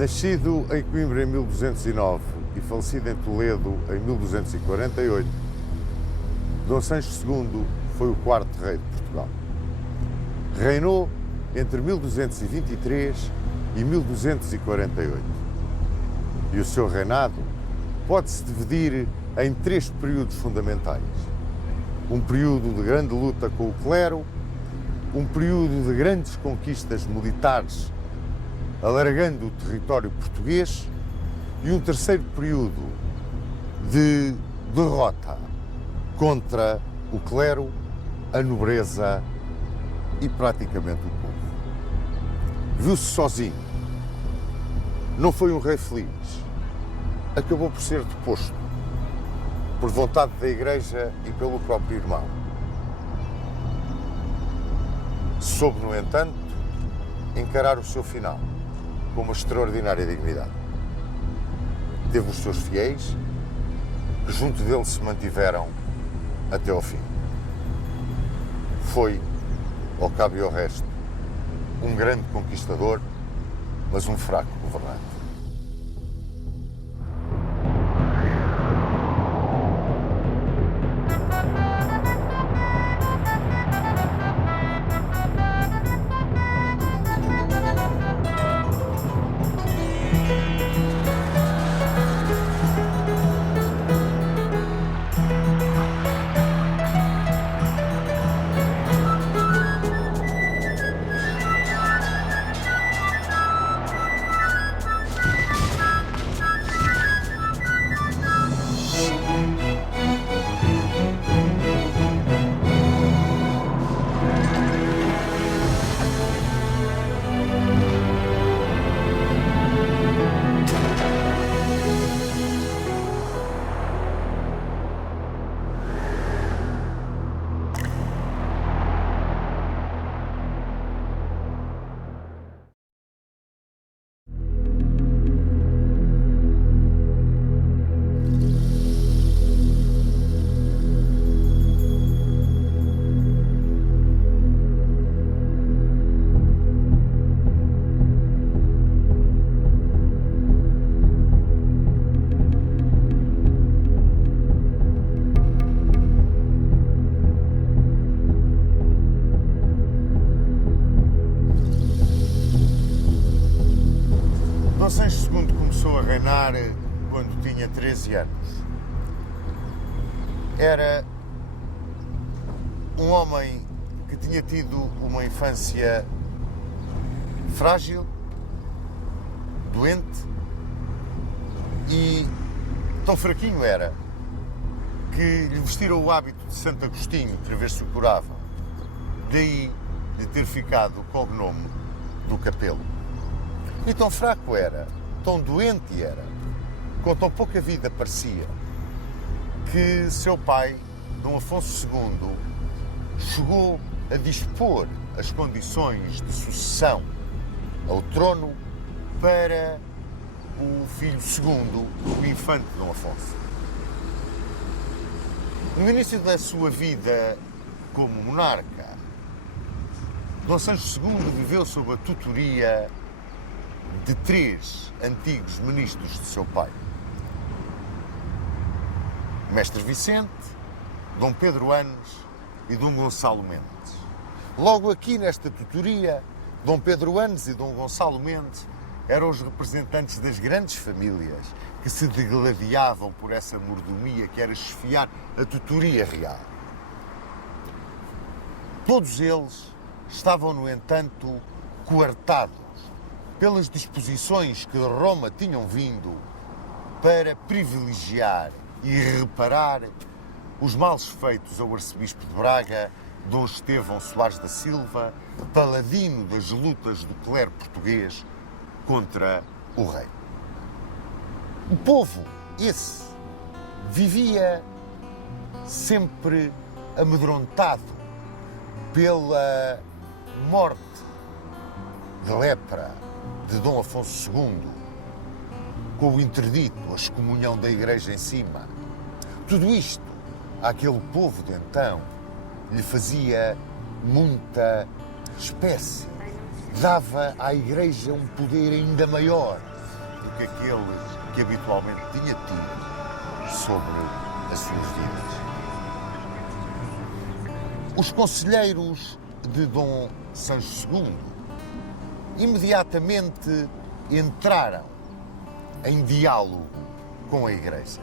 Nascido em Coimbra em 1209 e falecido em Toledo em 1248, Dom Sancho II foi o quarto rei de Portugal. Reinou entre 1223 e 1248. E o seu reinado pode-se dividir em três períodos fundamentais. Um período de grande luta com o clero, um período de grandes conquistas militares, alargando o território português, e um terceiro período de derrota contra o clero, a nobreza e praticamente o povo. Viu-se sozinho. Não foi um rei feliz. Acabou por ser deposto, por vontade da Igreja e pelo próprio irmão. Soube, no entanto, encarar o seu final com uma extraordinária dignidade. Teve os seus fiéis, que junto dele se mantiveram até ao fim. Foi, ao cabo e ao resto, um grande conquistador, mas um fraco governante. Dom Sancho II começou a reinar quando tinha 13 anos. Era um homem que tinha tido uma infância frágil, doente, e tão fraquinho era que lhe vestiram o hábito de Santo Agostinho para ver se o curava. Daí de ter ficado o cognome do Capelo. E tão fraco era, tão doente era, com tão pouca vida parecia, que seu pai, Dom Afonso II, chegou a dispor as condições de sucessão ao trono para o filho segundo, o infante Dom Afonso. No início da sua vida como monarca, Dom Sancho II viveu sob a tutoria de três antigos ministros de seu pai: Mestre Vicente, Dom Pedro Anes e Dom Gonçalo Mendes. Logo aqui nesta tutoria, Dom Pedro Anes e Dom Gonçalo Mendes eram os representantes das grandes famílias que se degladiavam por essa mordomia que era chefiar a tutoria real. Todos eles estavam, no entanto, coartados pelas disposições que de Roma tinham vindo para privilegiar e reparar os males feitos ao arcebispo de Braga, Dom Estevão Soares da Silva, paladino das lutas do clero português contra o rei. O povo, esse, vivia sempre amedrontado pela morte de lepra de Dom Afonso II, com o interdito, a excomunhão da Igreja em cima. Tudo isto, àquele povo de então, lhe fazia muita espécie. Dava à Igreja um poder ainda maior que aquele que habitualmente tinha tido sobre as suas vidas. Os conselheiros de Dom Sancho II imediatamente entraram em diálogo com a Igreja.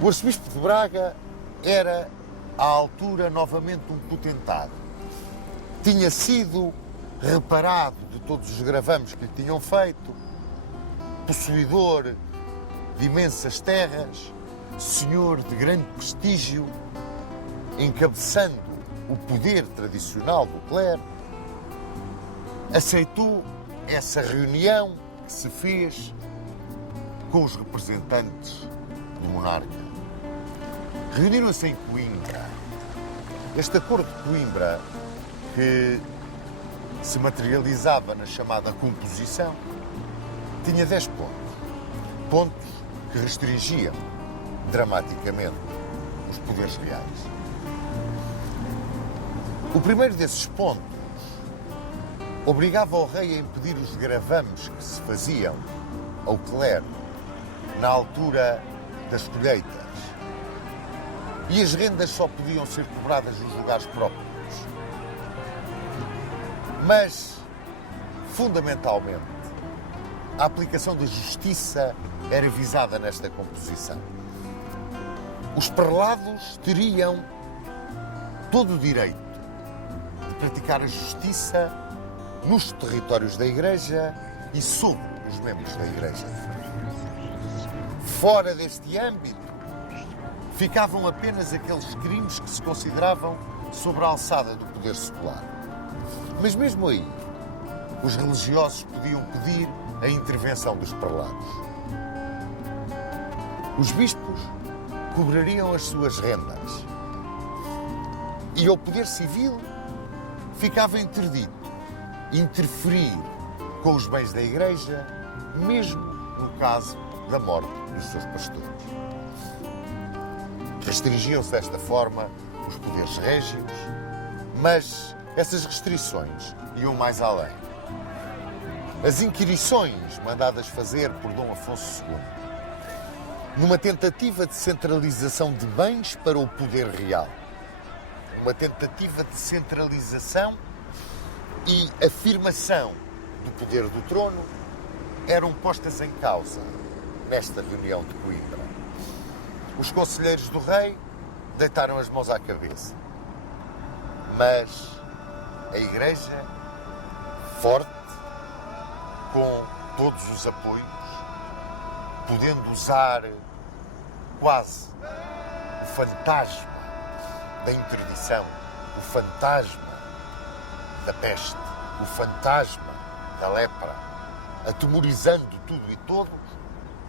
O arcebispo de Braga era, à altura, novamente um potentado. Tinha sido reparado de todos os gravames que lhe tinham feito, possuidor de imensas terras, senhor de grande prestígio, encabeçando o poder tradicional do clero, aceitou essa reunião que se fez com os representantes do monarca. Reuniram-se em Coimbra. Este acordo de Coimbra, que se materializava na chamada composição, tinha 10 pontos. Pontos que restringiam dramaticamente os poderes reais. O primeiro desses pontos obrigava o rei a impedir os gravames que se faziam ao clero na altura das colheitas. E as rendas só podiam ser cobradas nos lugares próprios. Mas, fundamentalmente, a aplicação da justiça era visada nesta composição. Os prelados teriam todo o direito de praticar a justiça nos territórios da Igreja e sobre os membros da Igreja. Fora deste âmbito, ficavam apenas aqueles crimes que se consideravam sobre a alçada do poder secular. Mas mesmo aí, os religiosos podiam pedir a intervenção dos prelados. Os bispos cobrariam as suas rendas e ao poder civil ficava interdito interferir com os bens da Igreja, mesmo no caso da morte dos seus pastores. Restringiam-se desta forma os poderes régios, mas essas restrições iam mais além. As inquirições mandadas fazer por Dom Afonso II, numa tentativa de centralização de bens para o poder real, uma tentativa de centralização e afirmação do poder do trono, eram postas em causa nesta reunião de Coimbra. Os conselheiros do rei deitaram as mãos à cabeça, mas a Igreja, forte, com todos os apoios, podendo usar quase o fantasma da interdição, o fantasma da peste, o fantasma da lepra, atemorizando tudo e todos,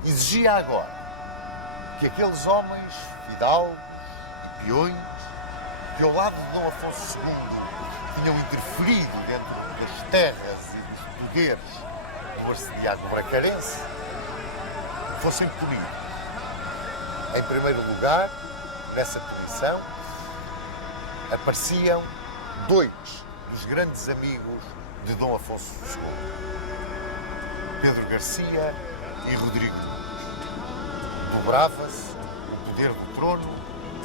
exigia agora que aqueles homens fidalgos e peões que ao lado de Dom Afonso II tinham interferido dentro das terras e dos poderes do arcediago bracarense fossem punidos. Em primeiro lugar, nessa punição, apareciam dois dos grandes amigos de Dom Afonso II, Pedro Garcia e Rodrigo Nunes. Dobrava-se o poder do trono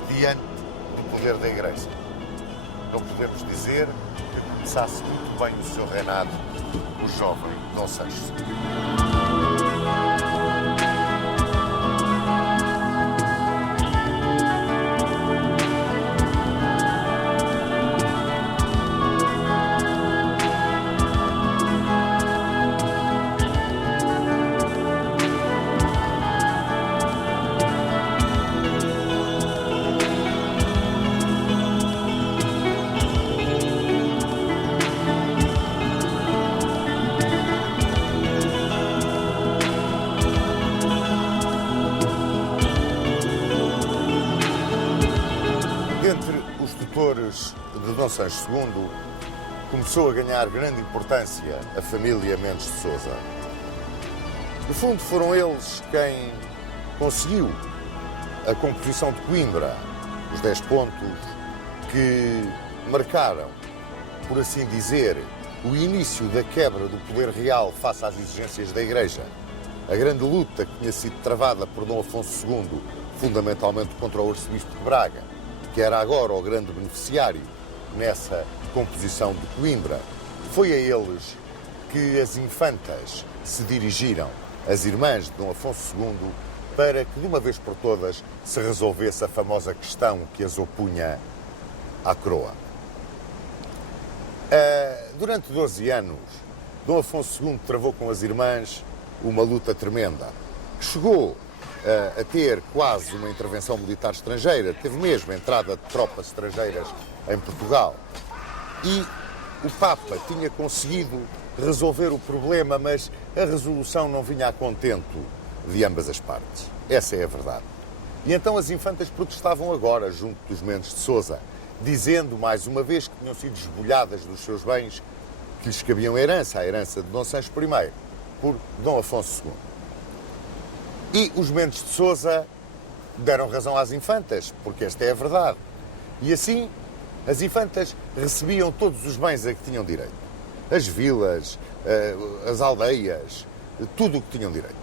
diante do poder da Igreja. Não podemos dizer que começasse muito bem o seu reinado o jovem Dom Sancho II. De Dom Sancho II, começou a ganhar grande importância a família Mendes de Sousa. No fundo, foram eles quem conseguiu a composição de Coimbra, os 10 pontos que marcaram, por assim dizer, o início da quebra do poder real face às exigências da Igreja a grande luta que tinha sido travada por Dom Afonso II, fundamentalmente contra o arcebispo de Braga, que era agora o grande beneficiário nessa composição de Coimbra, foi a eles que as infantas se dirigiram, as irmãs de Dom Afonso II, para que de uma vez por todas se resolvesse a famosa questão que as opunha à coroa. Durante 12 anos, Dom Afonso II travou com as irmãs uma luta tremenda, que chegou a ter quase uma intervenção militar estrangeira, teve mesmo a entrada de tropas estrangeiras em Portugal. E o Papa tinha conseguido resolver o problema, mas a resolução não vinha a contento de ambas as partes. Essa é a verdade. E então as infantas protestavam agora junto dos Mendes de Sousa, dizendo mais uma vez que tinham sido esbulhadas dos seus bens que lhes cabiam herança, a herança de Dom Sancho I, por Dom Afonso II. E os Mendes de Sousa deram razão às infantas, porque esta é a verdade. E assim, as infantas recebiam todos os bens a que tinham direito. As vilas, as aldeias, tudo o que tinham direito.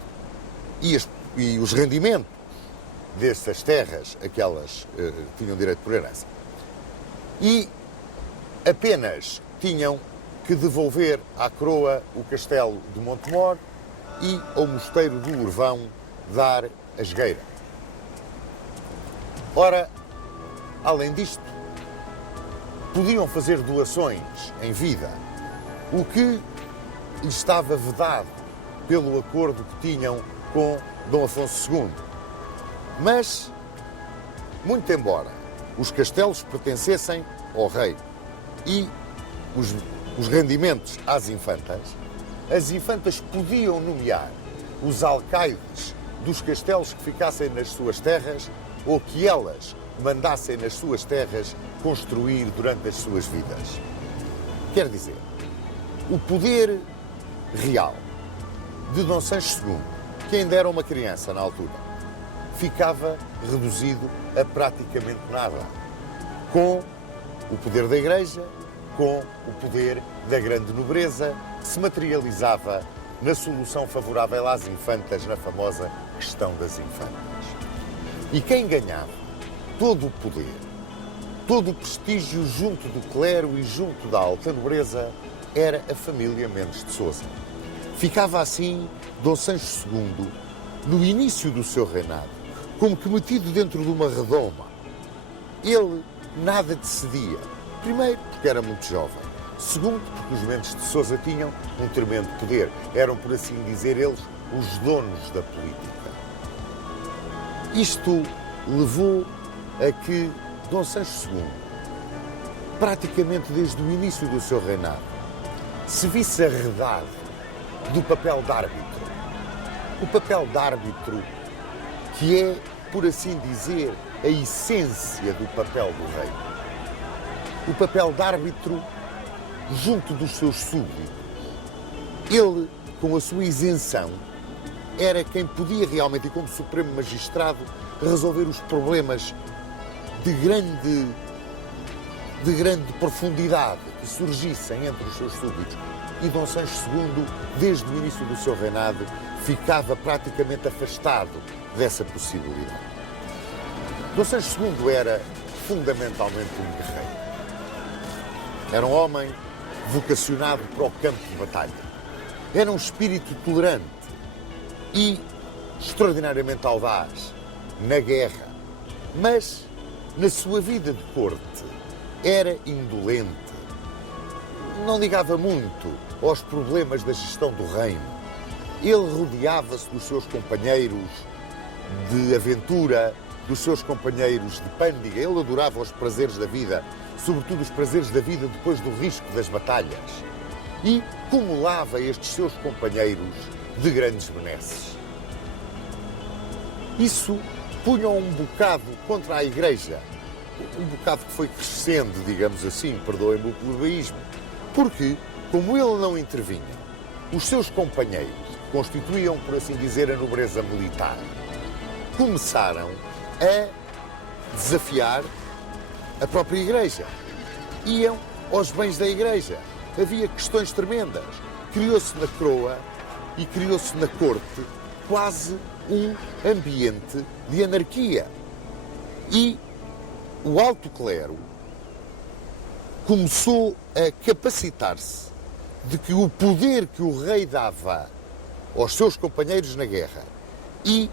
E os rendimentos dessas terras a que elas tinham direito por herança. E apenas tinham que devolver à coroa o castelo de Montemor e ao mosteiro do Urvão dar a esgueira. Ora, além disto, podiam fazer doações em vida, o que lhes estava vedado pelo acordo que tinham com Dom Afonso II. Mas, muito embora os castelos pertencessem ao rei e os rendimentos às infantas, as infantas podiam nomear os alcaides dos castelos que ficassem nas suas terras ou que elas mandassem nas suas terras construir durante as suas vidas. Quer dizer, o poder real de Dom Sancho II, que ainda era uma criança na altura, ficava reduzido a praticamente nada, com o poder da Igreja, com o poder da grande nobreza, que se materializava na solução favorável às infantas, na famosa questão das infantas. E quem ganhava todo o poder, todo o prestígio junto do clero e junto da alta nobreza era a família Mendes de Sousa. Ficava assim Dom Sancho II, no início do seu reinado, como que metido dentro de uma redoma. Ele nada decidia. Primeiro, porque era muito jovem. Segundo, porque os Mendes de Sousa tinham um tremendo poder. Eram, por assim dizer, eles os donos da política. Isto levou a que Dom Sancho II, praticamente desde o início do seu reinado, se visse arredado do papel de árbitro. O papel de árbitro que é, por assim dizer, a essência do papel do rei. O papel de árbitro junto dos seus súbditos. Ele, com a sua isenção, era quem podia realmente, e como supremo magistrado, resolver os problemas de grande profundidade que surgissem entre os seus súbditos. E Dom Sancho II, desde o início do seu reinado, ficava praticamente afastado dessa possibilidade. Dom Sancho II era fundamentalmente um guerreiro. Era um homem vocacionado para o campo de batalha. Era um espírito tolerante e extraordinariamente audaz na guerra, mas na sua vida de corte era indolente. Não ligava muito aos problemas da gestão do reino. Ele rodeava-se dos seus companheiros de aventura, dos seus companheiros de pândiga. Ele adorava os prazeres da vida, sobretudo os prazeres da vida depois do risco das batalhas. E cumulava estes seus companheiros de grandes benesses. Isso punha um bocado contra a Igreja, um bocado que foi crescendo, digamos assim, perdoem-me o plebeísmo, porque, como ele não intervinha, os seus companheiros, que constituíam, por assim dizer, a nobreza militar, começaram a desafiar a própria Igreja. Iam aos bens da Igreja. Havia questões tremendas. Criou-se na coroa e criou-se na corte quase um ambiente de anarquia. E o alto clero começou a capacitar-se de que o poder que o rei dava aos seus companheiros na guerra e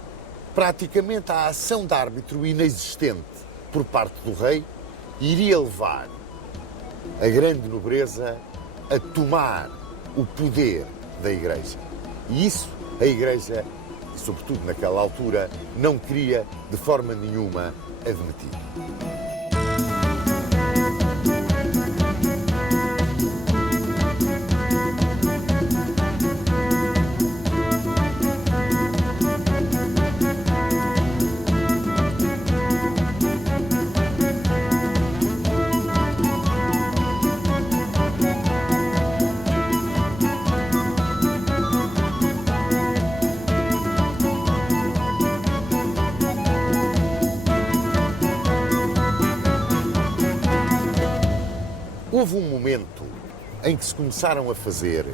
praticamente a ação de árbitro inexistente por parte do rei iria levar a grande nobreza a tomar o poder da Igreja. E isso a Igreja, sobretudo naquela altura, não queria de forma nenhuma admitir. Houve um momento em que se começaram a fazer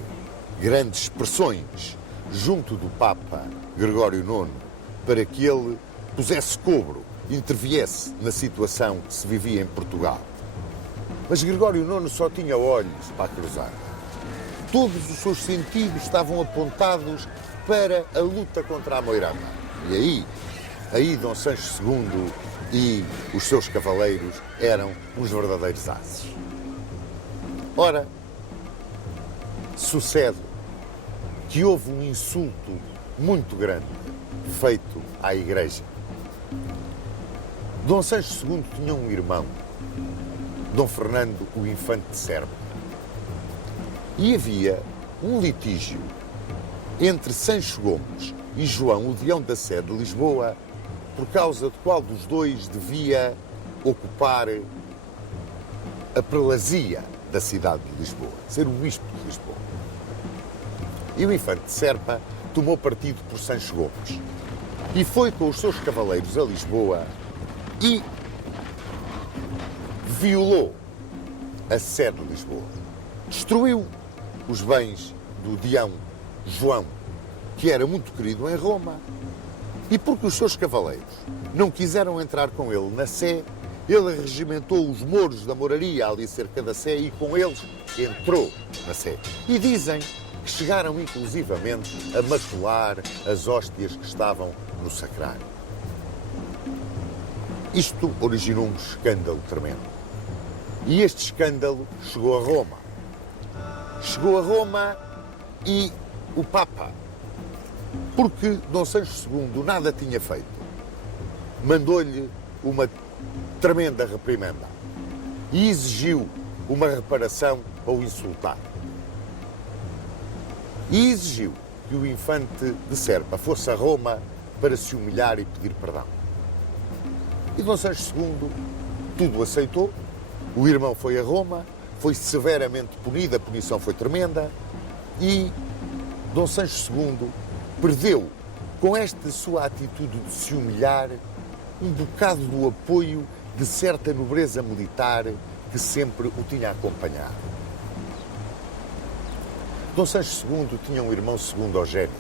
grandes pressões junto do Papa Gregório IX para que ele pusesse cobro, interviesse na situação que se vivia em Portugal. Mas Gregório IX só tinha olhos para cruzar. Todos os seus sentidos estavam apontados para a luta contra a Moirama. E aí Dom Sancho II e os seus cavaleiros eram os verdadeiros ases. Ora, sucede que houve um insulto muito grande feito à Igreja. Dom Sancho II tinha um irmão, Dom Fernando, o Infante de Serpa. E havia um litígio entre Sancho Gomes e João, o Deão da Sé de Lisboa, por causa de qual dos dois devia ocupar a prelazia da cidade de Lisboa, ser o bispo de Lisboa. E o Infante de Serpa tomou partido por Sancho Gomes e foi com os seus cavaleiros a Lisboa e violou a Sé de Lisboa. Destruiu os bens do Deão João, que era muito querido em Roma, e porque os seus cavaleiros não quiseram entrar com ele na Sé, ele regimentou os mouros da moraria ali cerca da Sé e com eles entrou na Sé. E dizem que chegaram inclusivamente a macular as hóstias que estavam no sacrário. Isto originou um escândalo tremendo. E este escândalo chegou a Roma. Chegou a Roma e o Papa, porque Dom Sancho II nada tinha feito, mandou-lhe uma tremenda reprimenda e exigiu uma reparação ao insultar. E exigiu que o Infante de Serpa fosse a Roma para se humilhar e pedir perdão. E Dom Sancho II tudo aceitou. O irmão foi a Roma, foi severamente punido, a punição foi tremenda, e Dom Sancho II perdeu, com esta sua atitude de se humilhar, um bocado do apoio de certa nobreza militar que sempre o tinha acompanhado. Dom Sancho II tinha um irmão segundogénito,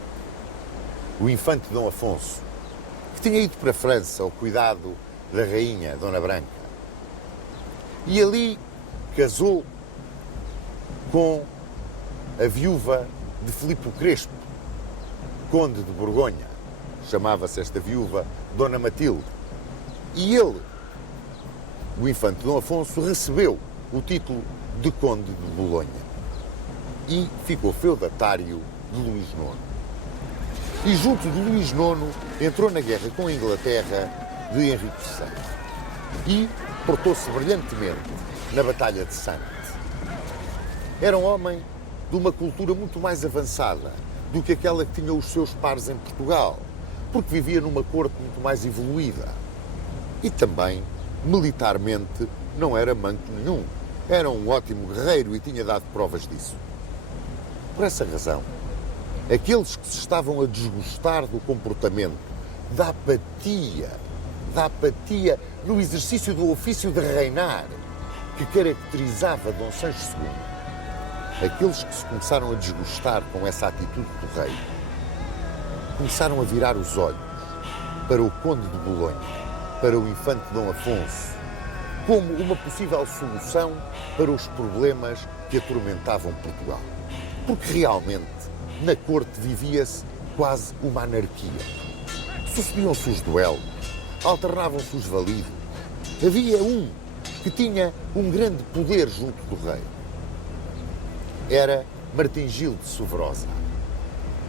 o Infante Dom Afonso, que tinha ido para a França ao cuidado da rainha Dona Branca. E ali casou com a viúva de Filipe o Crespo, conde de Borgonha. Chamava-se esta viúva Dona Matilde. E ele, o Infante Dom Afonso, recebeu o título de Conde de Bolonha e ficou feudatário de Luís IX. E junto de Luís IX entrou na guerra com a Inglaterra de Henrique VI e portou-se brilhantemente na Batalha de Saintes. Era um homem de uma cultura muito mais avançada do que aquela que tinha os seus pares em Portugal, porque vivia numa corte muito mais evoluída. E também, militarmente, não era manco nenhum. Era um ótimo guerreiro e tinha dado provas disso. Por essa razão, aqueles que se estavam a desgostar do comportamento, da apatia no exercício do ofício de reinar, que caracterizava Dom Sancho II, aqueles que se começaram a desgostar com essa atitude do rei, começaram a virar os olhos para o Conde de Bolonha, para o infante Dom Afonso, como uma possível solução para os problemas que atormentavam Portugal. Porque realmente, na corte vivia-se quase uma anarquia. Sucediam-se os duelos, alternavam-se os validos. Havia um que tinha um grande poder junto do rei. Era Martim Gil de Soverosa.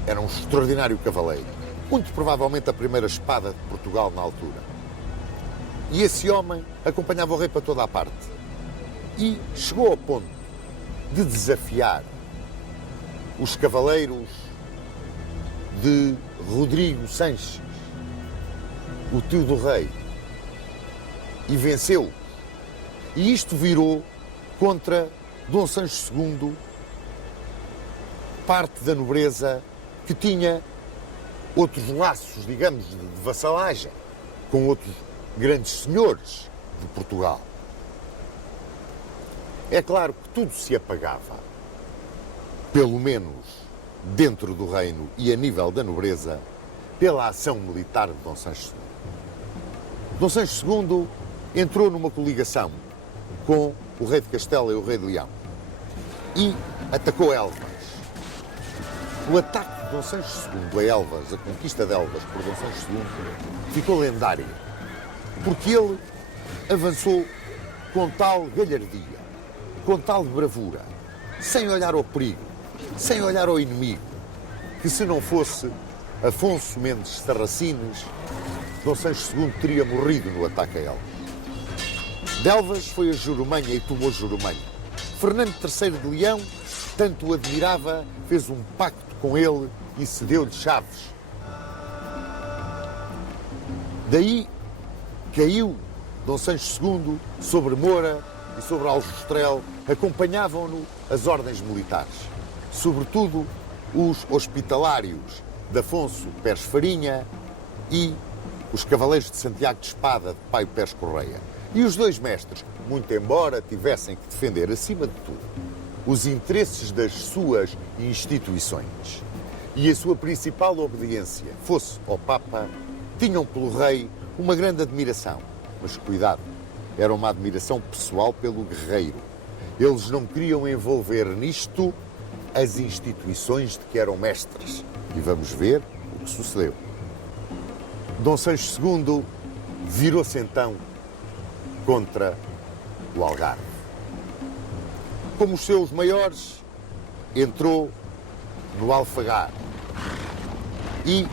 Era um extraordinário cavaleiro, muito provavelmente a primeira espada de Portugal na altura. E esse homem acompanhava o rei para toda a parte. E chegou ao ponto de desafiar os cavaleiros de Rodrigo Sanches, o tio do rei, e venceu. E isto virou contra Dom Sancho II, parte da nobreza que tinha outros laços, digamos, de vassalagem com outros grandes senhores de Portugal. É claro que tudo se apagava, pelo menos dentro do reino e a nível da nobreza, pela ação militar de Dom Sancho II. Dom Sancho II entrou numa coligação com o rei de Castela e o rei de Leão e atacou Elvas. O ataque de Dom Sancho II a Elvas, a conquista de Elvas por Dom Sancho II, ficou lendária, porque ele avançou com tal galhardia, com tal bravura, sem olhar ao perigo, sem olhar ao inimigo, que se não fosse Afonso Mendes Sarracines, Dom Sancho II teria morrido no ataque a Elvas. De Elvas foi a Jurumanha e tomou Jurumanha. Fernando III de Leão tanto o admirava, fez um pacto com ele e cedeu-lhe Chaves. Daí caiu Dom Sancho II sobre Moura e sobre Aljustrel, acompanhavam-no as ordens militares, sobretudo os hospitalários de Afonso Pérez Farinha e os cavaleiros de Santiago de Espada de Paio Pérez Correia. E os dois mestres, muito embora tivessem que defender, acima de tudo, os interesses das suas instituições e a sua principal obediência fosse ao Papa, tinham pelo rei uma grande admiração. Mas cuidado, era uma admiração pessoal pelo guerreiro. Eles não queriam envolver nisto as instituições de que eram mestres. E vamos ver o que sucedeu. Dom Sancho II virou-se então contra o Algarve. Como os seus maiores, entrou no Alfagar e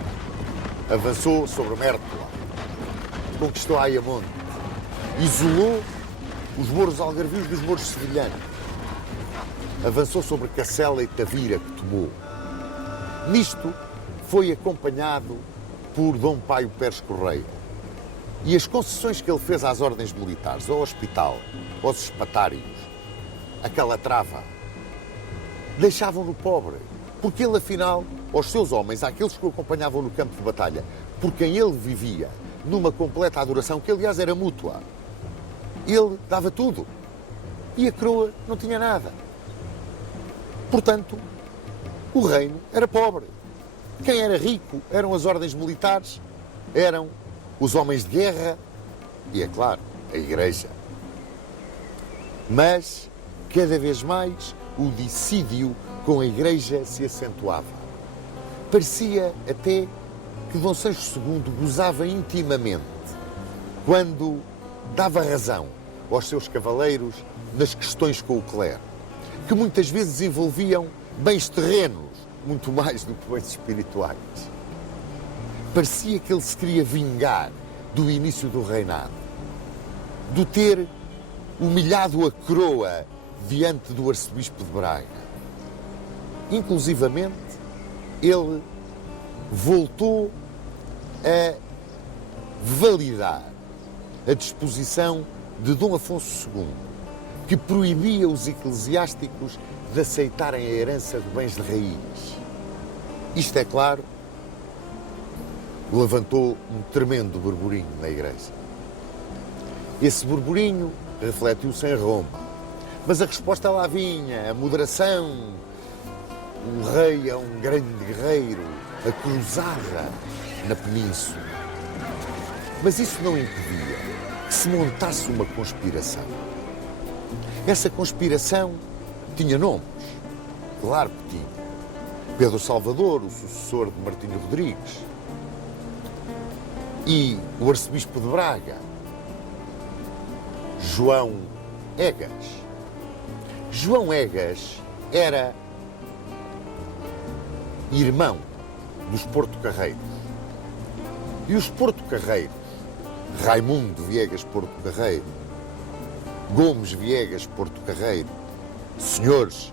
avançou sobre Mértola, conquistou Ayamonte, isolou os mouros algarvios dos mouros sevilhanos, avançou sobre Cacela e Tavira, que tomou. Nisto foi acompanhado por Dom Paio Pérez Correia. E as concessões que ele fez às ordens militares, ao hospital, aos espatários, a Calatrava, deixavam-no pobre. Porque ele, afinal, aos seus homens, àqueles que o acompanhavam no campo de batalha, por quem ele vivia, numa completa adoração, que aliás era mútua, ele dava tudo. E a coroa não tinha nada. Portanto, o reino era pobre. Quem era rico eram as ordens militares, eram os homens de guerra e, é claro, a Igreja. Mas, cada vez mais, o dissídio com a Igreja se acentuava. Parecia até que Dom Sancho II gozava intimamente quando dava razão aos seus cavaleiros nas questões com o clero, que muitas vezes envolviam bens terrenos, muito mais do que bens espirituais. Parecia que ele se queria vingar do início do reinado, do ter humilhado a coroa diante do arcebispo de Braga. Inclusivamente, ele voltou a validar a disposição de Dom Afonso II, que proibia os eclesiásticos de aceitarem a herança de bens de raiz. Isto, é claro, levantou um tremendo burburinho na Igreja. Esse burburinho refletiu-se em Roma, mas a resposta lá vinha, a moderação. O rei é um grande guerreiro, a cruzada na península. Mas isso não impedia que se montasse uma conspiração. Essa conspiração tinha nomes, claro que tinha. Pedro Salvador, o sucessor de Martinho Rodrigues, e o arcebispo de Braga, João Egas. João Egas era irmão dos Porto-Carreiros. E os Porto-Carreiros, Raimundo Viegas Porto-Carreiro, Gomes Viegas Porto-Carreiro, senhores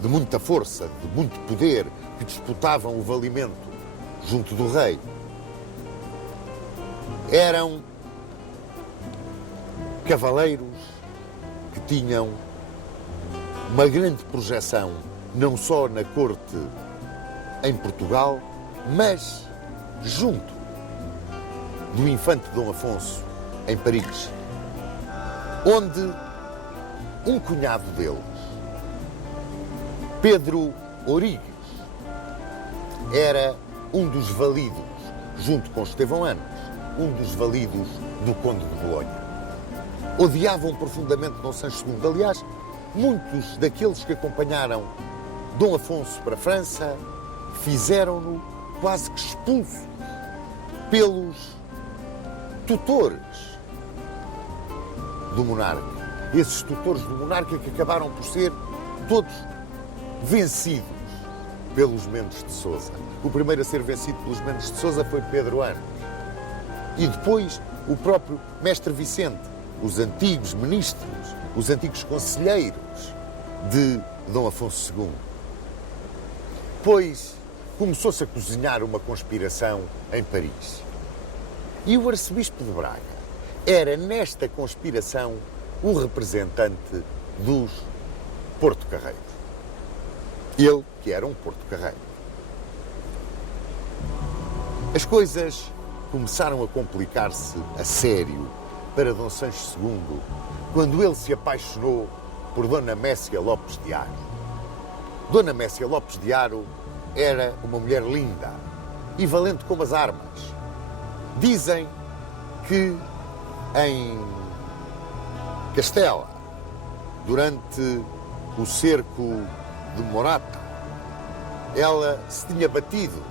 de muita força, de muito poder, que disputavam o valimento junto do rei, eram cavaleiros que tinham uma grande projeção, não só na corte em Portugal, mas junto do infante Dom Afonso em Paris, onde um cunhado deles, Pedro Origues, era um dos validos, junto com Estevão Anos, um dos validos do Conde de Bolonha. Odiavam profundamente Dom Sancho II. Aliás, muitos daqueles que acompanharam Dom Afonso para a França fizeram-no quase que expulso pelos tutores do monarca. Esses tutores do monarca que acabaram por ser todos vencidos pelos Mendes de Sousa. O primeiro a ser vencido pelos Mendes de Sousa foi Pedro Anos. E depois o próprio Mestre Vicente, os antigos ministros, os antigos conselheiros de Dom Afonso II. Pois começou-se a cozinhar uma conspiração em Paris. E o arcebispo de Braga era, nesta conspiração, o representante dos Porto-Carreiros. Ele, que era um Porto-Carreiro. As coisas começaram a complicar-se a sério para Dom Sancho II, quando ele se apaixonou por Dona Mécia Lopes de Haro. Dona Mécia Lopes de Haro era uma mulher linda e valente como as armas. Dizem que em Castela, durante o cerco de Morata, ela se tinha batido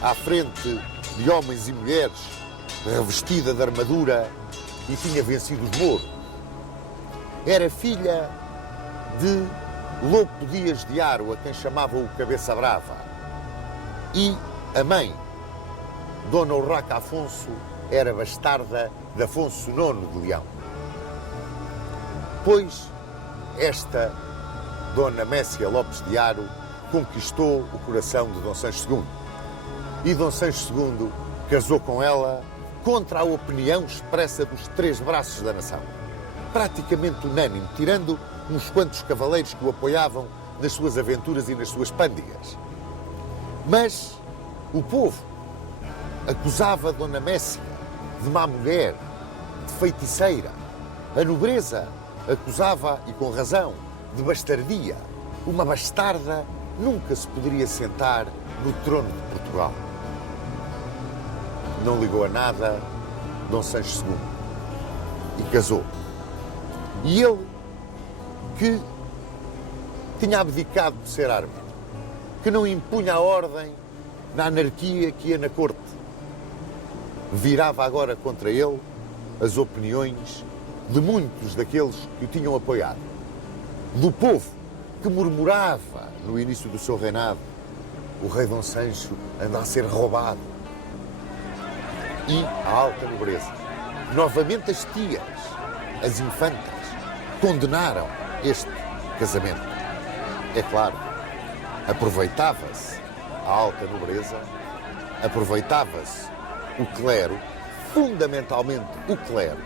à frente de homens e mulheres, revestida de armadura, e tinha vencido os mouros. Era filha de Lopo Dias de Haro, a quem chamavam o Cabeça Brava. E a mãe, Dona Urraca Afonso, era bastarda de Afonso IX de Leão. Pois esta Dona Mécia Lopes de Haro conquistou o coração de Dom Sancho II. E Dom Sancho II casou com ela contra a opinião expressa dos três braços da nação. Praticamente unânime, tirando uns quantos cavaleiros que o apoiavam nas suas aventuras e nas suas pândigas. Mas o povo acusava Dona Mécia de má mulher, de feiticeira. A nobreza acusava, e com razão, de bastardia. Uma bastarda nunca se poderia sentar no trono de Portugal. Não ligou a nada Dom Sancho II e casou. E ele, que tinha abdicado de ser árbitro, que não impunha a ordem na anarquia que ia na corte, virava agora contra ele as opiniões de muitos daqueles que o tinham apoiado. Do povo que murmurava no início do seu reinado: o rei Dom Sancho anda a ser roubado. E a alta nobreza, novamente as tias, as infantas, condenaram este casamento. É claro, aproveitava-se a alta nobreza, aproveitava-se o clero, fundamentalmente o clero,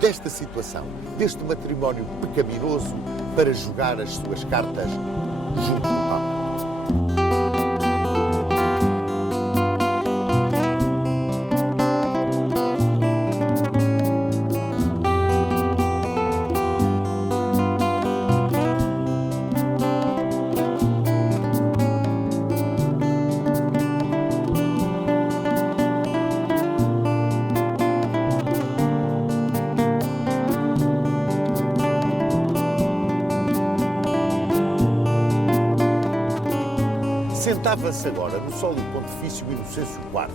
desta situação, deste matrimónio pecaminoso, para jogar as suas cartas junto do Papa. Estava-se agora no sólido pontifício Inocêncio IV.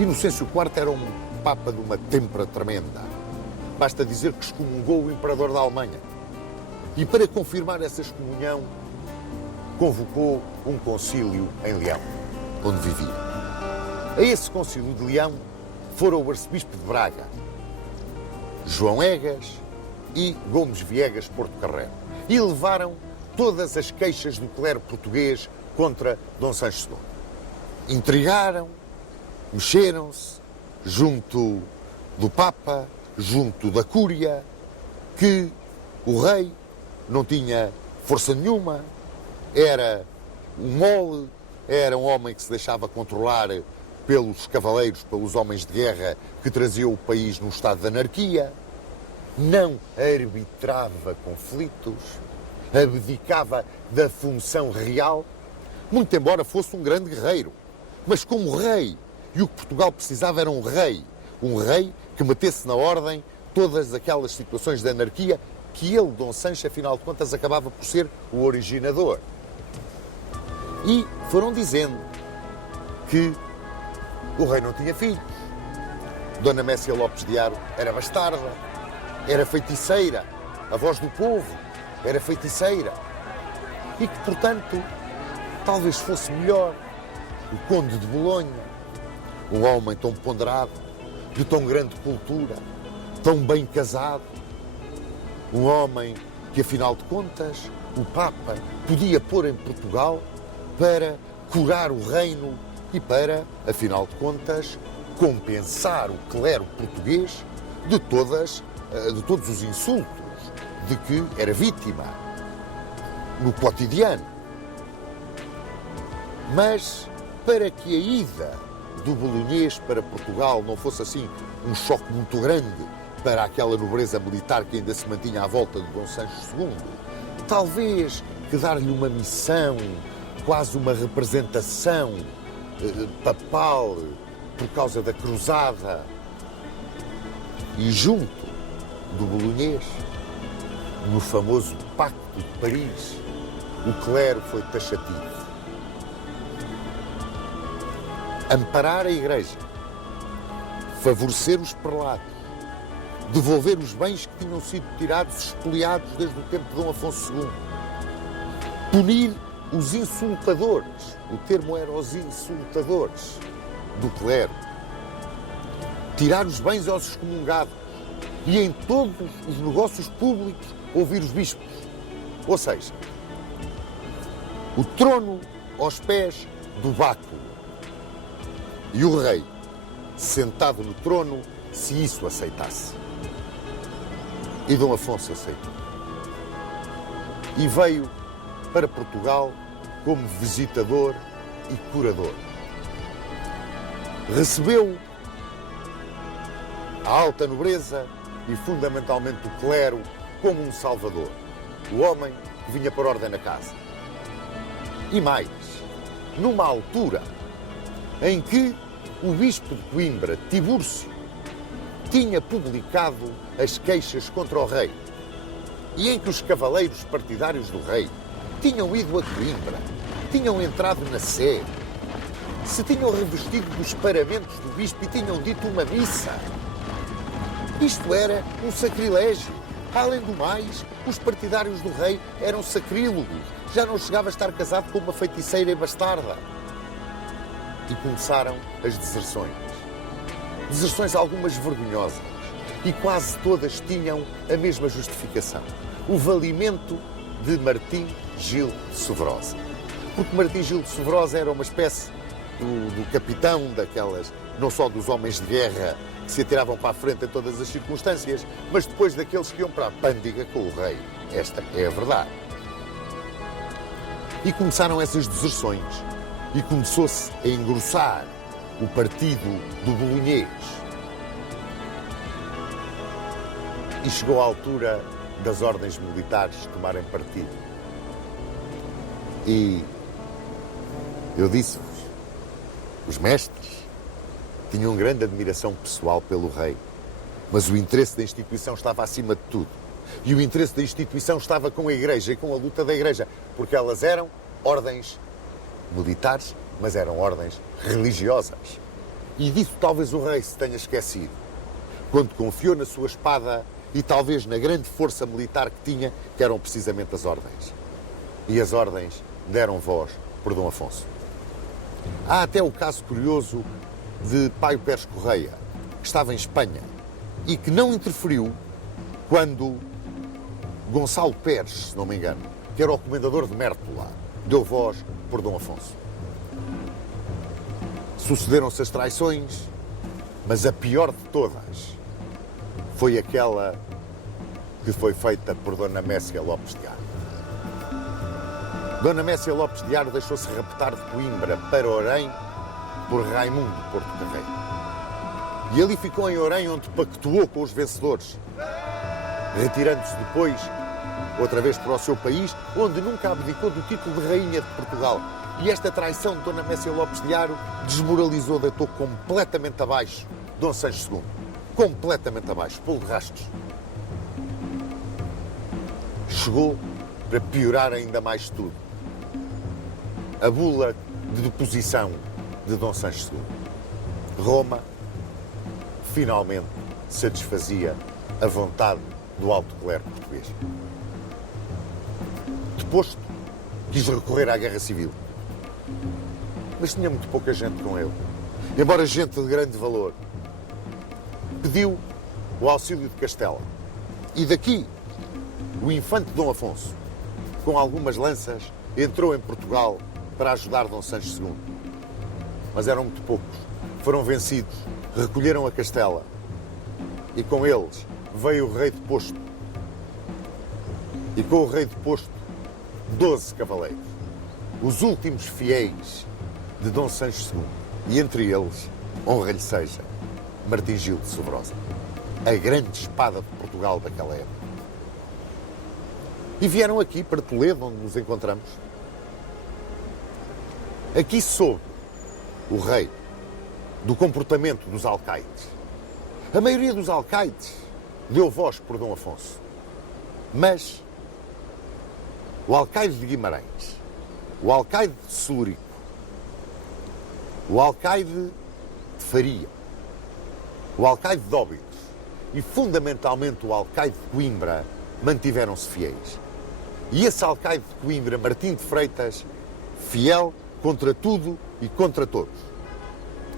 Inocêncio IV era um papa de uma têmpera tremenda. Basta dizer que excomungou o imperador da Alemanha. E para confirmar essa excomunhão, convocou um concílio em Leão, onde vivia. A esse concílio de Leão foram o arcebispo de Braga, João Egas e Gomes Viegas Porto Carrero. E levaram todas as queixas do clero português contra Dom Sancho II. Intrigaram, mexeram-se junto do Papa, junto da Cúria, que o rei não tinha força nenhuma, era um mole, era um homem que se deixava controlar pelos cavaleiros, pelos homens de guerra que traziam o país num estado de anarquia, não arbitrava conflitos, abdicava da função real, muito embora fosse um grande guerreiro. Mas como rei, e o que Portugal precisava era um rei que metesse na ordem todas aquelas situações de anarquia que ele, Dom Sancho, afinal de contas, acabava por ser o originador. E foram dizendo que o rei não tinha filhos, Dona Mécia Lopes de Haro era bastarda, era feiticeira, a voz do povo era feiticeira, e que, portanto, talvez fosse melhor o Conde de Bolonha, um homem tão ponderado, de tão grande cultura, tão bem casado, um homem que, afinal de contas, o Papa podia pôr em Portugal para curar o reino e para, afinal de contas, compensar o clero português de todos os insultos de que era vítima no cotidiano. Mas, para que a ida do bolonhês para Portugal não fosse assim um choque muito grande para aquela nobreza militar que ainda se mantinha à volta de Dom Sancho II, talvez que dar-lhe uma missão, quase uma representação papal por causa da cruzada, e junto do bolonês, no famoso Pacto de Paris, o clero foi taxativo. Amparar a Igreja, favorecer os prelados, devolver os bens que tinham sido tirados, expoliados desde o tempo de Dom Afonso II, punir os insultadores, o termo era os insultadores do clero, tirar os bens aos excomungados e em todos os negócios públicos ouvir os bispos. Ou seja, o trono aos pés do báculo e o rei sentado no trono, se isso aceitasse. E Dom Afonso aceitou. E veio para Portugal como visitador e curador. Recebeu a alta nobreza e fundamentalmente o clero como um salvador, o homem que vinha por ordem na casa. E mais, numa altura em que o bispo de Coimbra, Tibúrcio, tinha publicado as queixas contra o rei e em que os cavaleiros partidários do rei tinham ido a Coimbra, tinham entrado na Sé, se tinham revestido dos paramentos do bispo e tinham dito uma missa. Isto era um sacrilégio. Além do mais, os partidários do rei eram sacrílegos. Já não chegava a estar casado com uma feiticeira e bastarda. E começaram as deserções. Deserções algumas vergonhosas. E quase todas tinham a mesma justificação. O valimento de Martim Gil de Sovrosa. Porque Martim Gil de Sovrosa era uma espécie do capitão daquelas, não só dos homens de guerra que se atiravam para a frente em todas as circunstâncias, mas depois daqueles que iam para a pândiga com o rei. Esta é a verdade. E começaram essas deserções. E começou-se a engrossar o partido do bolonhês. E chegou a altura das ordens militares tomarem partido. E eu disse-vos, os mestres tinham grande admiração pessoal pelo rei, mas o interesse da instituição estava acima de tudo. E o interesse da instituição estava com a Igreja e com a luta da Igreja, porque elas eram ordens militares, mas eram ordens religiosas. E disso talvez o rei se tenha esquecido, quando confiou na sua espada e talvez na grande força militar que tinha, que eram precisamente as ordens. E as ordens deram voz por Dom Afonso. Há até o caso curioso de Paio Pérez Correia, que estava em Espanha e que não interferiu quando Gonçalo Pérez, se não me engano, que era o comendador de Mértola, deu voz por Dom Afonso. Sucederam-se as traições, mas a pior de todas foi aquela que foi feita por Dona Mécia Lopes de Aro. Dona Mécia Lopes de Aro deixou-se raptar de Coimbra para Orém por Raimundo Porto Carreiro. E ali ficou em Orém, onde pactuou com os vencedores, retirando-se depois outra vez para o seu país, onde nunca abdicou do título de Rainha de Portugal. E esta traição de Dona Mécia Lopes de Aro desmoralizou, deitou completamente abaixo Dom Sancho II. Completamente abaixo, pô de rastos. Chegou para piorar ainda mais tudo. A bula de deposição de Dom Sancho II. Roma finalmente satisfazia a vontade do alto clero português. Deposto, quis recorrer à guerra civil. Mas tinha muito pouca gente com ele. Embora gente de grande valor. Pediu o auxílio de Castela. E daqui, o infante Dom Afonso, com algumas lanças, entrou em Portugal para ajudar Dom Sancho II. Mas eram muito poucos. Foram vencidos, recolheram a Castela. E com eles veio o rei deposto. E com o rei deposto, 12 cavaleiros. Os últimos fiéis de Dom Sancho II. E entre eles, honra-lhe seja, Martim Gil de Sobrosa. A grande espada de Portugal daquela época. E vieram aqui para Toledo, onde nos encontramos. Aqui soube o rei do comportamento dos alcaides. A maioria dos alcaides deu voz por Dom Afonso. Mas o alcaide de Guimarães, o alcaide de Celurico, o alcaide de Faria, o alcaide de Óbidos e, fundamentalmente, o alcaide de Coimbra mantiveram-se fiéis. E esse alcaide de Coimbra, Martim de Freitas, fiel contra tudo e contra todos.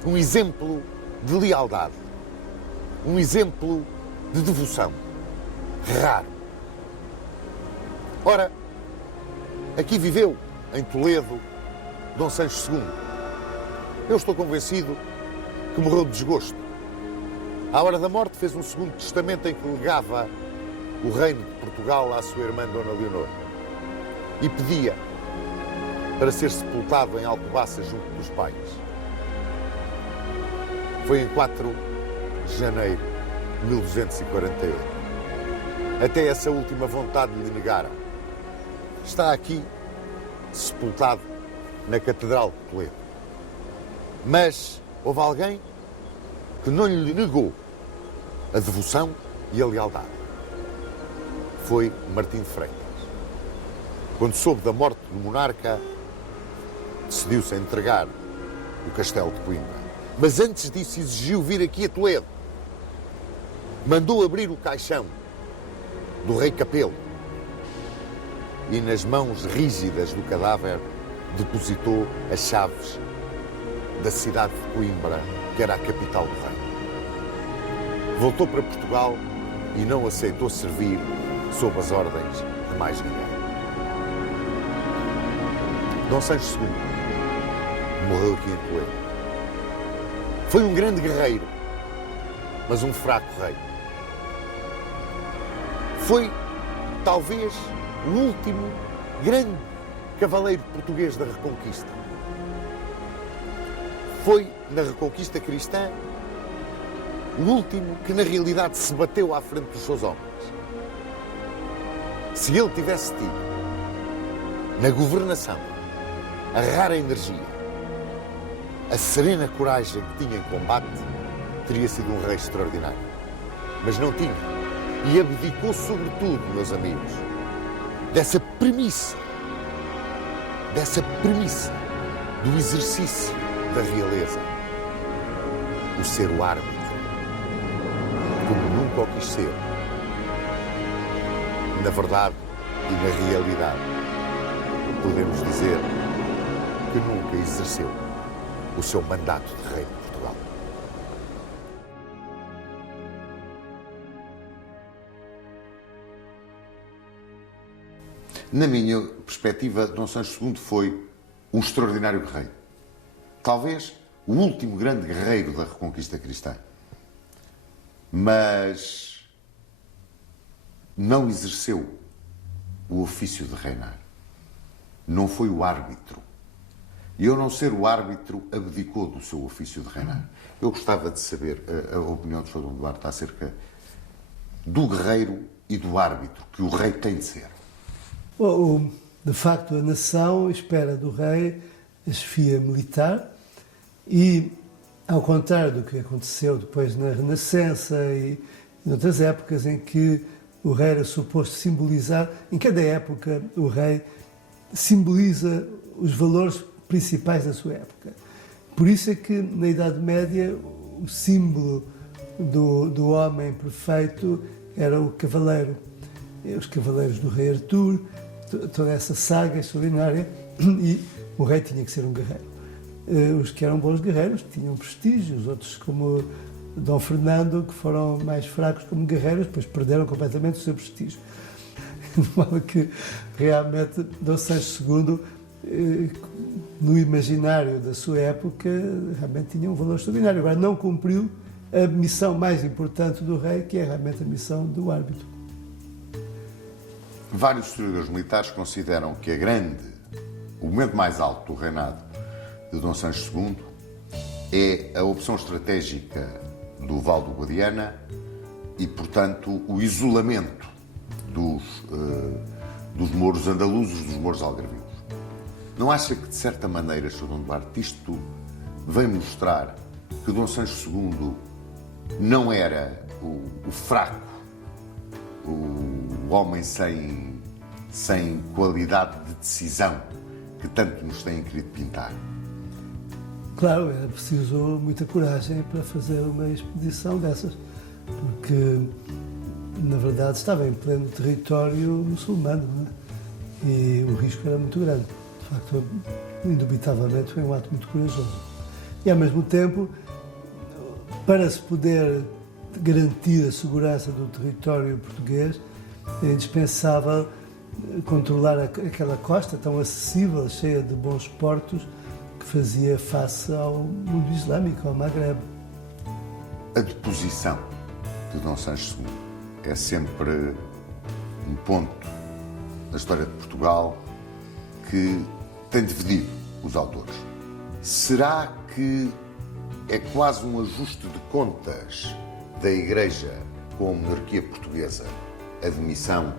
Um exemplo de lealdade, um exemplo de devoção, raro. Ora, aqui viveu, em Toledo, Dom Sancho II. Eu estou convencido que morreu de desgosto. À hora da morte fez um segundo testamento em que legava o reino de Portugal à sua irmã Dona Leonor e pedia para ser sepultado em Alcobaça junto dos pais. Foi em 4 de janeiro de 1248. Até essa última vontade lhe negaram. Está aqui sepultado na Catedral de Toledo. Mas houve alguém que não lhe negou a devoção e a lealdade. Foi Martim de Freitas. Quando soube da morte do monarca, decidiu-se a entregar o castelo de Coimbra. Mas antes disso exigiu vir aqui a Toledo. Mandou abrir o caixão do rei Capelo e nas mãos rígidas do cadáver depositou as chaves da cidade de Coimbra, que era a capital do reino. Voltou para Portugal e não aceitou servir sob as ordens de mais ninguém. Dom Sancho II morreu aqui em Toledo. Foi um grande guerreiro, mas um fraco rei. Foi, talvez, o último grande cavaleiro português da Reconquista. Foi, na Reconquista cristã, o último que, na realidade, se bateu à frente dos seus homens. Se ele tivesse tido, na governação, a rara energia, a serena coragem que tinha em combate, teria sido um rei extraordinário. Mas não tinha. E abdicou sobretudo, meus amigos, dessa premissa do exercício da realeza. O ser o árbitro, como nunca o quis ser. Na verdade e na realidade, podemos dizer que nunca exerceu o seu mandato de rei de Portugal. Na minha perspectiva, Dom Sancho II foi um extraordinário guerreiro. Talvez o último grande guerreiro da Reconquista Cristã. Mas não exerceu o ofício de reinar. Não foi o árbitro. E ao não ser o árbitro, abdicou do seu ofício de reinar. Eu gostava de saber a opinião do Sr. Dom Duarte acerca do guerreiro e do árbitro que o rei tem de ser. Bom, de facto, a nação espera do rei a chefia militar e, ao contrário do que aconteceu depois na Renascença e noutras épocas em que o rei era suposto simbolizar, em cada época o rei simboliza os valores principais da sua época. Por isso é que na Idade Média o símbolo do homem perfeito era o cavaleiro. Os cavaleiros do rei Artur, toda essa saga extraordinária, e o rei tinha que ser um guerreiro. Os que eram bons guerreiros tinham prestígio, os outros, como Dom Fernando, que foram mais fracos como guerreiros, depois perderam completamente o seu prestígio. De modo que, realmente, Dom Sancho II, no imaginário da sua época, realmente tinha um valor extraordinário. Agora, não cumpriu a missão mais importante do rei, que é realmente a missão do árbitro. Vários historiadores militares consideram que o momento mais alto do reinado de Dom Sancho II é a opção estratégica do Val do Guadiana e, portanto, o isolamento dos mouros andaluzes, dos mouros algarvios. Não acha que, de certa maneira, Sr. Dom Duarte, isto vem mostrar que Dom Sancho II não era o fraco, o homem sem qualidade de decisão que tanto nos têm querido pintar? Claro, era preciso muita coragem para fazer uma expedição dessas, porque, na verdade, estava em pleno território muçulmano, não é? E o risco era muito grande. De facto, indubitavelmente, foi um ato muito corajoso. E, ao mesmo tempo, para se poder garantir a segurança do território português, é indispensável controlar aquela costa tão acessível, cheia de bons portos, que fazia face ao mundo islâmico, ao Maghreb. A deposição de Dom Sancho II é sempre um ponto na história de Portugal que tem dividido os autores. Será que é quase um ajuste de contas da Igreja com a monarquia portuguesa a demissão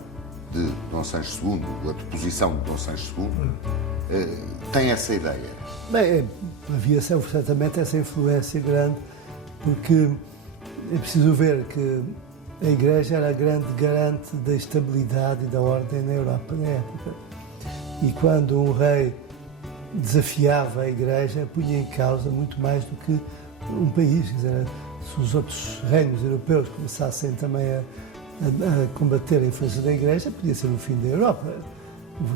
de Dom Sancho II, a deposição de Dom Sancho II? Tem essa ideia? Bem, havia certamente essa influência grande, porque é preciso ver que a Igreja era a grande garante da estabilidade e da ordem na Europa na época. E quando um rei desafiava a Igreja, punha em causa muito mais do que um país. Quer dizer, se os outros reinos europeus começassem também a combater a influência da Igreja, podia ser o fim da Europa.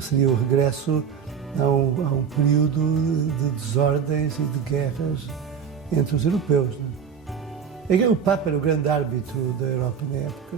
Seria o regresso a um período de desordens e de guerras entre os europeus. Não é? O Papa era o grande árbitro da Europa na época.